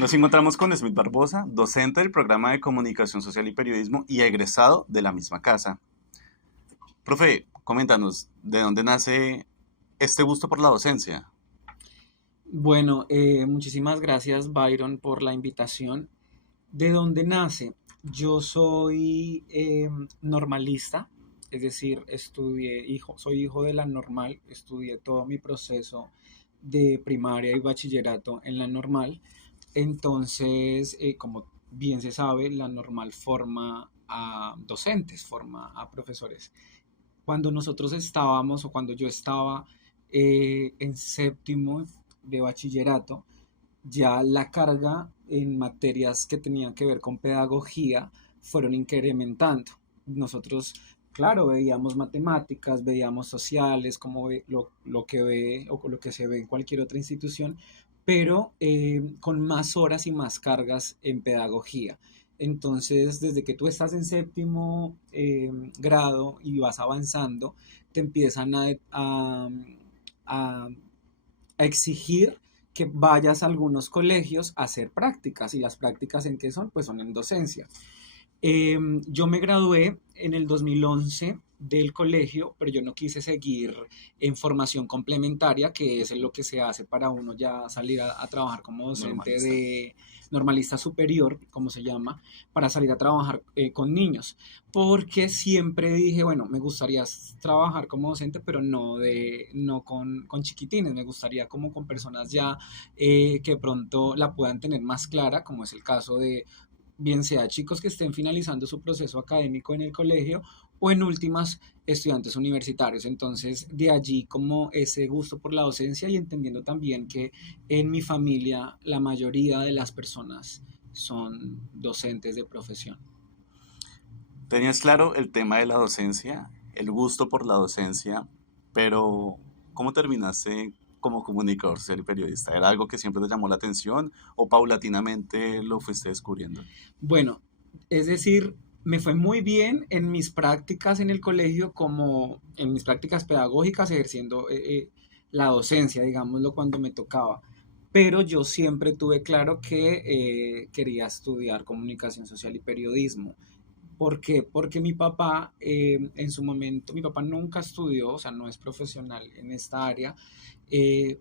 Nos encontramos con Smith Barbosa, docente del programa de Comunicación Social y Periodismo y egresado de la misma casa. Profe, coméntanos, ¿de dónde nace este gusto por la docencia? Bueno, muchísimas gracias, Byron, por la invitación. ¿De dónde nace? Yo soy normalista, es decir, soy hijo de la normal, estudié todo mi proceso de primaria y bachillerato en la normal. Entonces, como bien se sabe, la normal forma a docentes, forma a profesores. Cuando nosotros estábamos o cuando yo estaba en séptimo de bachillerato, ya la carga en materias que tenían que ver con pedagogía fueron incrementando. Nosotros, claro, veíamos matemáticas, veíamos sociales, como lo que ve o lo que se ve en cualquier otra institución, pero con más horas y más cargas en pedagogía. Entonces, desde que tú estás en séptimo grado y vas avanzando, te empiezan a exigir que vayas a algunos colegios a hacer prácticas. ¿Y las prácticas en qué son? Pues son en docencia. Yo me gradué en el 2011 del colegio, pero yo no quise seguir en formación complementaria, que es lo que se hace para uno ya salir a trabajar como docente Normalista. de normalista superior, como se llama, para salir a trabajar con niños, porque siempre dije, bueno, me gustaría trabajar como docente, pero no con chiquitines, me gustaría como con personas ya que pronto la puedan tener más clara, como es el caso de bien sea chicos que estén finalizando su proceso académico en el colegio o en últimas estudiantes universitarios. Entonces, de allí como ese gusto por la docencia y entendiendo también que en mi familia la mayoría de las personas son docentes de profesión. Tenías claro el tema de la docencia, el gusto por la docencia, pero ¿cómo terminaste como comunicador social y periodista? ¿Era algo que siempre te llamó la atención o paulatinamente lo fuiste descubriendo? Bueno, es decir, me fue muy bien en mis prácticas en el colegio como en mis prácticas pedagógicas ejerciendo la docencia, digámoslo, cuando me tocaba. Pero yo siempre tuve claro que quería estudiar comunicación social y periodismo. ¿Por qué? Porque mi papá, en su momento, mi papá nunca estudió, o sea, no es profesional en esta área,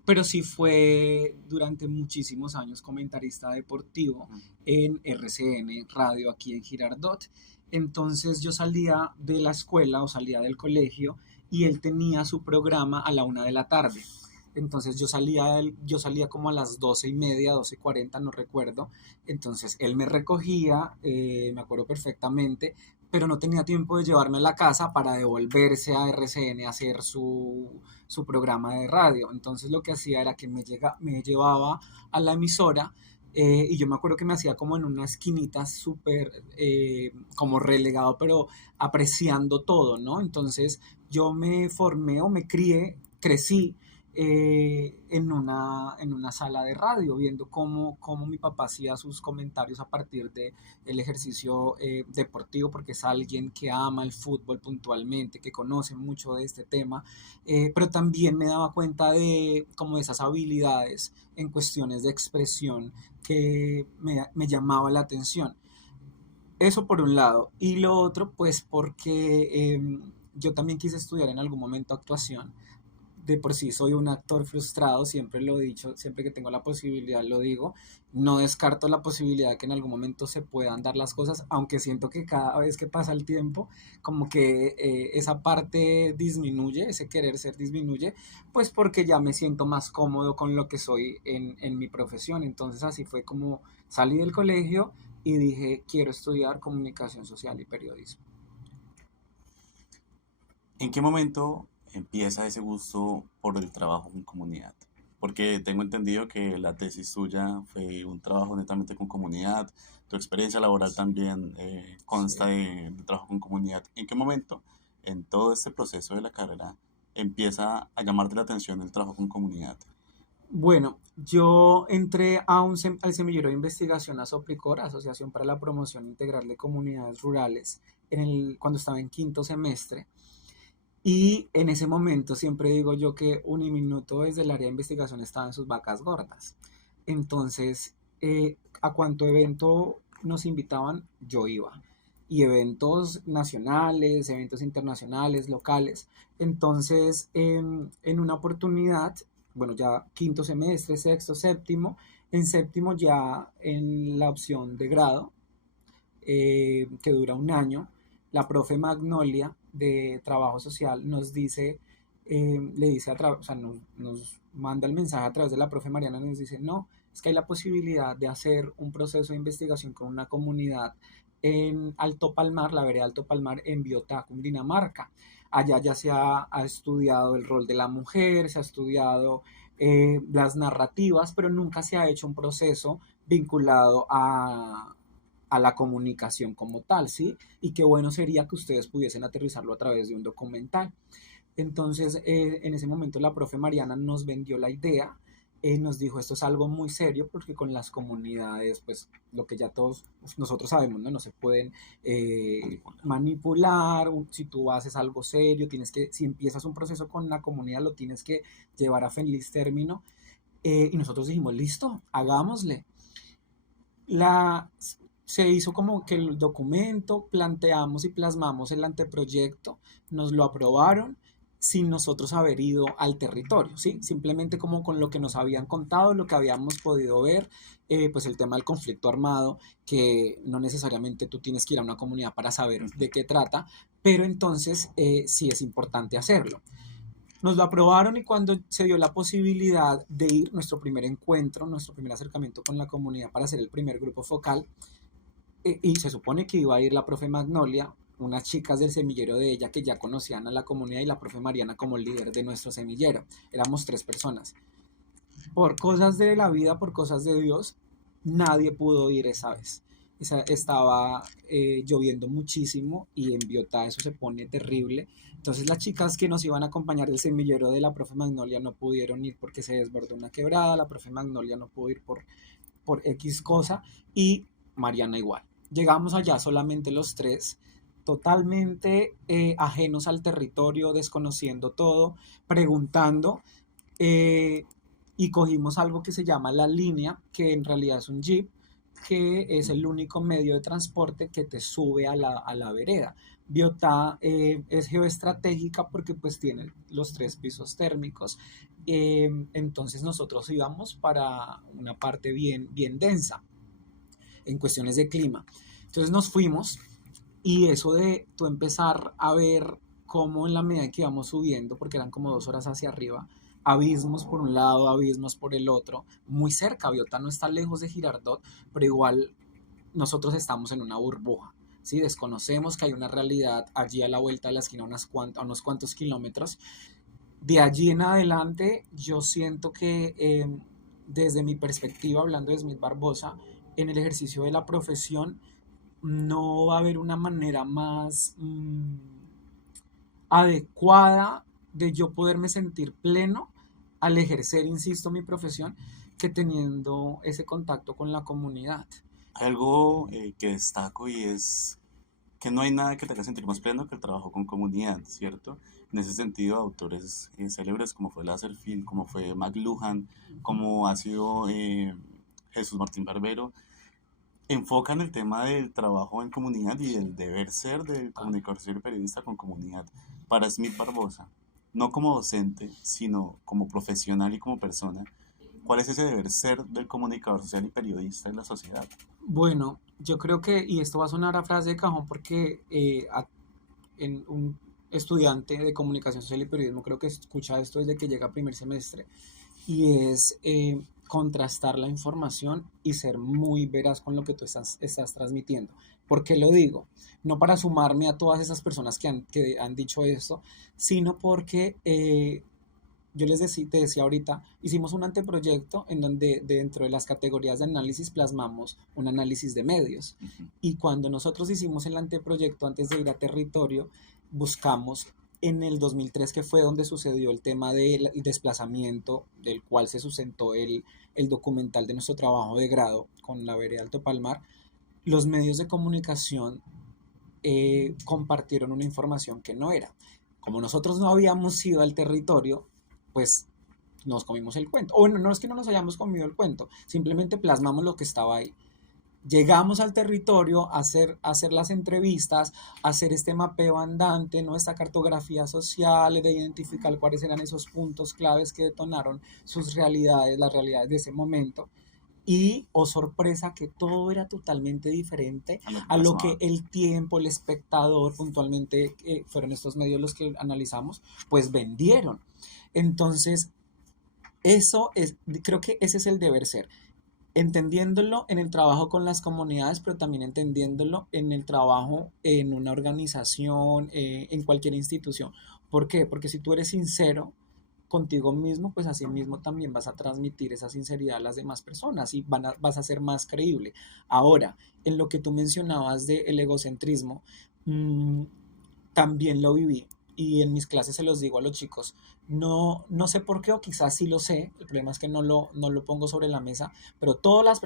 pero sí fue durante muchísimos años comentarista deportivo en RCN Radio aquí en Girardot. Entonces yo salía de la escuela o salía del colegio y él tenía su programa a la 1 de la tarde. Entonces yo salía como a las 12:30, 12:40, no recuerdo. Entonces él me recogía, me acuerdo perfectamente, pero no tenía tiempo de llevarme a la casa para devolverse a RCN a hacer su programa de radio. Entonces lo que hacía era que me llevaba a la emisora y yo me acuerdo que me hacía como en una esquinita súper como relegado, pero apreciando todo, ¿no? Entonces yo me formé o me crié, crecí en una sala de radio, viendo cómo mi papá hacía sus comentarios a partir del ejercicio deportivo, porque es alguien que ama el fútbol puntualmente, que conoce mucho de este tema, pero también me daba cuenta de como de esas habilidades en cuestiones de expresión que me llamaba la atención. Eso por un lado. Y lo otro, pues porque yo también quise estudiar en algún momento actuación. De por sí soy un actor frustrado, siempre lo he dicho, siempre que tengo la posibilidad lo digo. No descarto la posibilidad que en algún momento se puedan dar las cosas, aunque siento que cada vez que pasa el tiempo, como que esa parte disminuye, ese querer ser disminuye, pues porque ya me siento más cómodo con lo que soy en mi profesión. Entonces así fue como salí del colegio y dije, quiero estudiar comunicación social y periodismo. ¿En qué momento empieza ese gusto por el trabajo en comunidad? Porque tengo entendido que la tesis tuya fue un trabajo netamente con comunidad, tu experiencia laboral también consta Sí. de trabajo con comunidad. ¿En qué momento en todo este proceso de la carrera empieza a llamarte la atención el trabajo con comunidad? Bueno, yo entré al semillero de investigación Asoplicor, Asociación para la Promoción Integral de Comunidades Rurales, cuando estaba en quinto semestre. Y en ese momento siempre digo yo que Uniminuto desde el área de investigación estaba en sus vacas gordas. Entonces, a cuánto evento nos invitaban, yo iba. Y eventos nacionales, eventos internacionales, locales. Entonces, en una oportunidad, bueno, ya quinto semestre, sexto, séptimo, en séptimo ya en la opción de grado, que dura un año, la profe Magnolia de Trabajo Social nos dice, le dice o sea, nos manda el mensaje a través de la profe Mariana, nos dice, no, es que hay la posibilidad de hacer un proceso de investigación con una comunidad en Alto Palmar, la vereda Alto Palmar, en Biotá, Cundinamarca. Allá ya ha estudiado el rol de la mujer, se ha estudiado las narrativas, pero nunca se ha hecho un proceso vinculado a la comunicación como tal, ¿sí? Y qué bueno sería que ustedes pudiesen aterrizarlo a través de un documental. Entonces, en ese momento la profe Mariana nos vendió la idea, nos dijo, esto es algo muy serio porque con las comunidades, pues lo que ya todos nosotros sabemos, ¿no? No se pueden manipular, si tú haces algo serio, si empiezas un proceso con la comunidad, lo tienes que llevar a feliz término. Y nosotros dijimos, listo, hagámosle. La, Se hizo como que el documento, planteamos y plasmamos el anteproyecto, nos lo aprobaron sin nosotros haber ido al territorio, ¿sí? Simplemente como con lo que nos habían contado, lo que habíamos podido ver, pues el tema del conflicto armado, que no necesariamente tú tienes que ir a una comunidad para saber de qué trata, pero entonces sí es importante hacerlo. Nos lo aprobaron y cuando se dio la posibilidad de ir, nuestro primer encuentro, nuestro primer acercamiento con la comunidad para hacer el primer grupo focal, y se supone que iba a ir la profe Magnolia, unas chicas del semillero de ella que ya conocían a la comunidad y la profe Mariana como líder de nuestro semillero. Éramos 3 personas. Por cosas de la vida, por cosas de Dios, nadie pudo ir esa vez. Estaba lloviendo muchísimo y en Biotá eso se pone terrible. Entonces las chicas que nos iban a acompañar del semillero de la profe Magnolia no pudieron ir porque se desbordó una quebrada, la profe Magnolia no pudo ir por X cosa y Mariana igual. Llegamos allá solamente los 3, totalmente ajenos al territorio, desconociendo todo, preguntando, eh, y cogimos algo que se llama la línea, que en realidad es un jeep, que es el único medio de transporte que te sube a la vereda. Biotá es geoestratégica porque pues tiene los 3 pisos térmicos, entonces nosotros íbamos para una parte bien densa en cuestiones de clima. Entonces nos fuimos y eso de tú empezar a ver cómo en la medida que íbamos subiendo, porque eran como 2 horas hacia arriba, abismos por un lado, abismos por el otro, muy cerca, Biotá no está lejos de Girardot, pero igual nosotros estamos en una burbuja, ¿sí? Desconocemos que hay una realidad allí a la vuelta de la esquina, a unos cuantos kilómetros. De allí en adelante, yo siento que desde mi perspectiva, hablando de Smith Barbosa, en el ejercicio de la profesión, no va a haber una manera más adecuada de yo poderme sentir pleno al ejercer, insisto, mi profesión, que teniendo ese contacto con la comunidad. Hay algo que destaco y es que no hay nada que te haga sentir más pleno que el trabajo con comunidad, ¿cierto? En ese sentido, autores célebres como fue Lasserfield, como fue McLuhan, como ha sido Jesús Martín Barbero, enfocan el tema del trabajo en comunidad y el deber ser del comunicador social y periodista con comunidad. Para Smith Barbosa, no como docente, sino como profesional y como persona, ¿cuál es ese deber ser del comunicador social y periodista en la sociedad? Bueno, yo creo que, y esto va a sonar a frase de cajón porque en un estudiante de comunicación social y periodismo creo que escucha esto desde que llega a primer semestre, y es contrastar la información y ser muy veraz con lo que tú estás transmitiendo. ¿Por qué lo digo? No para sumarme a todas esas personas que han dicho esto, sino porque te decía ahorita, hicimos un anteproyecto en donde dentro de las categorías de análisis plasmamos un análisis de medios. Ujú. Y cuando nosotros hicimos el anteproyecto antes de ir a territorio, buscamos en el 2003, que fue donde sucedió el tema del desplazamiento, del cual se sustentó el documental de nuestro trabajo de grado con la vereda Alto Palmar, los medios de comunicación compartieron una información que no era. Como nosotros no habíamos ido al territorio, pues nos comimos el cuento. O bueno, no es que no nos hayamos comido el cuento, simplemente plasmamos lo que estaba ahí. Llegamos al territorio a hacer las entrevistas, a hacer este mapeo andante, ¿no? Esta cartografía social, de identificar cuáles eran esos puntos claves que detonaron sus realidades, las realidades de ese momento. Y, oh sorpresa, que todo era totalmente diferente a lo que a lo que plasmaba. el tiempo, el espectador, puntualmente, fueron estos medios los que analizamos, pues vendieron. Entonces, eso es, creo que ese es el deber ser, entendiéndolo en el trabajo con las comunidades, pero también entendiéndolo en el trabajo en una organización, en cualquier institución. ¿Por qué? Porque si tú eres sincero contigo mismo, pues así mismo también vas a transmitir esa sinceridad a las demás personas y vas a ser más creíble. Ahora, en lo que tú mencionabas del egocentrismo, mmm, también lo viví y en mis clases se los digo a los chicos. No, no sé por qué, o quizás sí lo sé, el problema es que no lo pongo sobre la mesa, pero todas las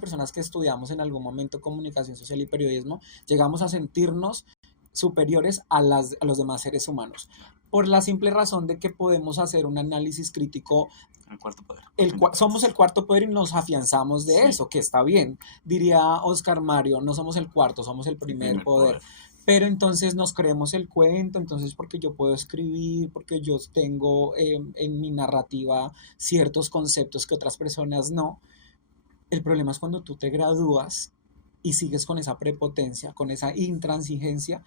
personas que estudiamos en algún momento comunicación social y periodismo, llegamos a sentirnos superiores a los demás seres humanos, por la simple razón de que podemos hacer un análisis crítico. El cuarto poder, a fin de Somos el cuentas. cuarto poder y nos afianzamos de Sí, eso, que está bien. Diría Oscar Mario, no somos el cuarto, somos el el primer primer poder. poder. Pero entonces nos creemos el cuento, entonces porque yo puedo escribir, porque yo tengo en mi narrativa ciertos conceptos que otras personas no. El problema es cuando tú te gradúas y sigues con esa prepotencia, con esa intransigencia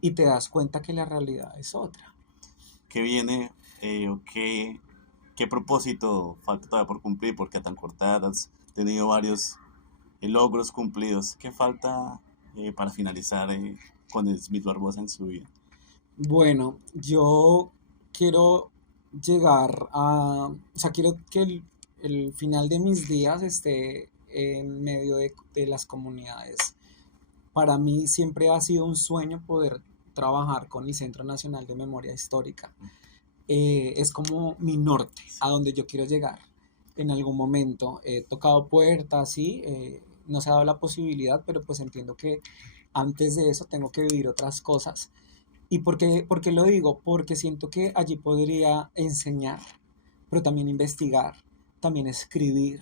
y te das cuenta que la realidad es otra. ¿Qué viene o qué propósito falta todavía por cumplir? Porque a tan corta edad has tenido varios logros cumplidos. ¿Qué falta para finalizar con Smith Barbosa en su vida? Bueno, yo quiero llegar a, o sea, quiero que el final de mis días esté en medio de las comunidades. Para mí siempre ha sido un sueño poder trabajar con el Centro Nacional de Memoria Histórica. Es como mi norte, a donde yo quiero llegar en algún momento. He tocado puertas, sí, no se ha dado la posibilidad, pero pues entiendo que antes de eso tengo que vivir otras cosas. ¿Y por qué lo digo? Porque siento que allí podría enseñar, pero también investigar, también escribir,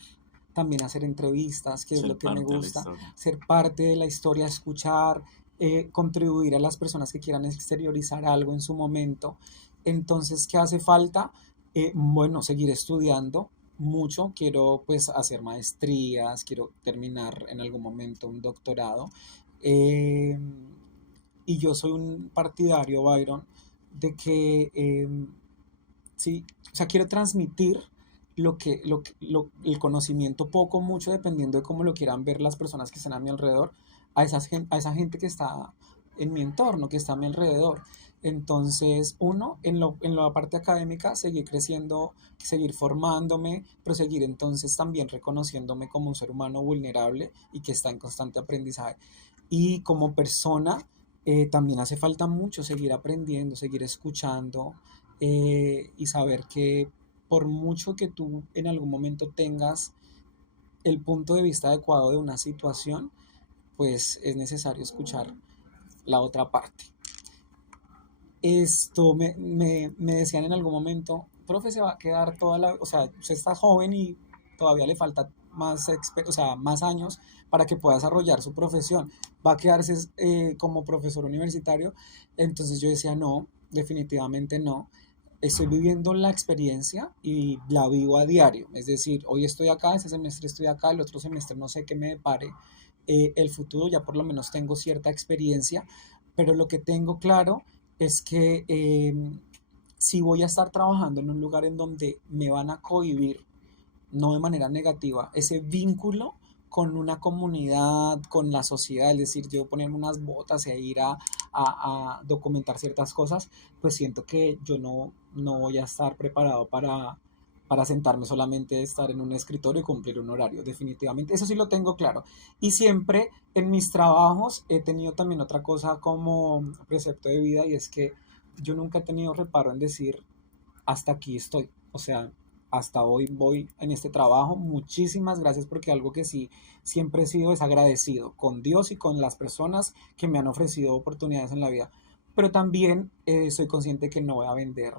también hacer entrevistas, que es Ser lo que me parte de la gusta, historia. ser parte de la historia, escuchar, contribuir a las personas que quieran exteriorizar algo en su momento. Entonces, ¿qué hace falta? Bueno, seguir estudiando mucho, quiero pues hacer maestrías, quiero terminar en algún momento un doctorado. Eh, y yo soy un partidario, Byron, de que sí, o sea, quiero transmitir el conocimiento poco, mucho, dependiendo de cómo lo quieran ver las personas que están a mi alrededor, a esa gente que está en mi entorno, que está a mi alrededor. Entonces, uno, en la parte académica, seguir creciendo, seguir formándome, pero seguir entonces también reconociéndome como un ser humano vulnerable y que está en constante aprendizaje. Y como persona, también hace falta mucho seguir aprendiendo, seguir escuchando, y saber que por mucho que tú en algún momento tengas el punto de vista adecuado de una situación, pues es necesario escuchar la otra parte. Esto me decían en algún momento, profe, se va a quedar toda la, o sea, usted está joven y todavía le falta más, o sea, más años para que pueda desarrollar su profesión. Va a quedarse como profesor universitario. Entonces yo decía, no, definitivamente no. Estoy viviendo la experiencia y la vivo a diario. Es decir, hoy estoy acá, este semestre estoy acá, el otro semestre no sé qué me depare. El futuro ya por lo menos tengo cierta experiencia, pero lo que tengo claro es que si voy a estar trabajando en un lugar en donde me van a cohibir, no de manera negativa, ese vínculo con una comunidad, con la sociedad, es decir, yo ponerme unas botas e ir a documentar ciertas cosas, pues siento que yo no voy a estar preparado para sentarme solamente, estar en un escritorio y cumplir un horario, definitivamente. Eso sí lo tengo claro. Y siempre en mis trabajos he tenido también otra cosa como precepto de vida y es que yo nunca he tenido reparo en decir hasta aquí estoy. O sea, hasta hoy voy en este trabajo. Muchísimas gracias porque algo que sí siempre he sido es agradecido con Dios y con las personas que me han ofrecido oportunidades en la vida. Pero también soy consciente que no voy a vender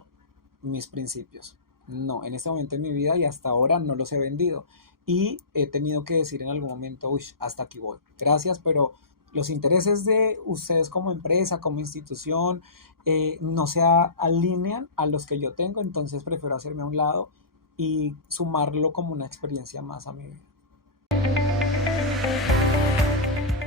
mis principios. No, en este momento de mi vida y hasta ahora no los he vendido. y he tenido que decir en algún momento, uy, hasta aquí voy, gracias, pero los intereses de ustedes como empresa, como institución, no se alinean a los que yo tengo, entonces prefiero hacerme a un lado y sumarlo como una experiencia más a mi vida.